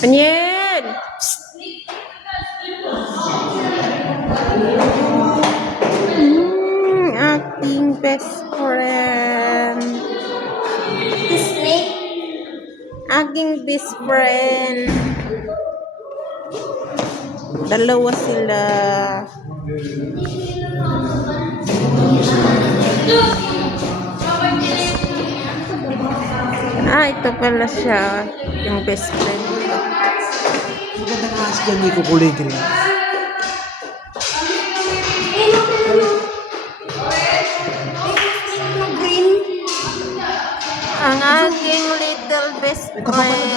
Panyin! Aking best friend. Snake? Aking best friend. Dalawa sila. Ito pala siya. Yung best friend ko. Magandang ahas dyan, Nico, kulay green. Green? Ang aking little best friend.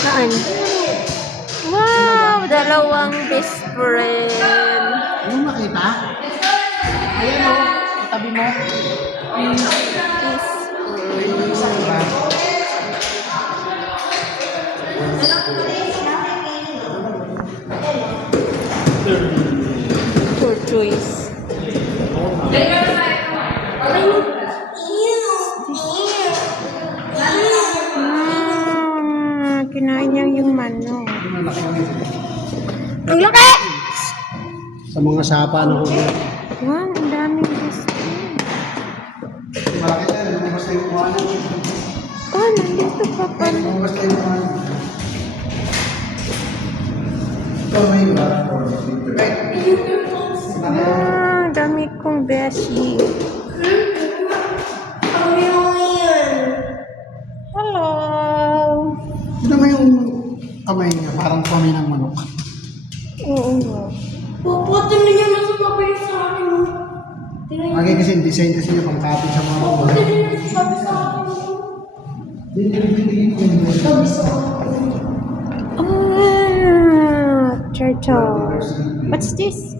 Saan? Wow! Dalawang best friend. Ano makita? Ayan o, itabi mo. Isa ba? Tortoise. Kinain niya yung manok. Ang laki! Sa mga sapa na ko. Wow, ang daming best friend. Malaki na, lumabas na yung kumanan. Oh, nandito pa pala. Lumabas na yung kumanan. Ito may iba. Ah, dami kong beshi. Hello. Ito naman yung kamay niya, parang kamay ng manok. Oo nga. Puputin niyo na sa papel sa akin. Lagi kasi yung design kasi niya pang copy sa mga manok. Puputin niyo na sa sabi sa akin. Ah, turtle. What's this?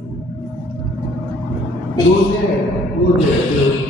Good there.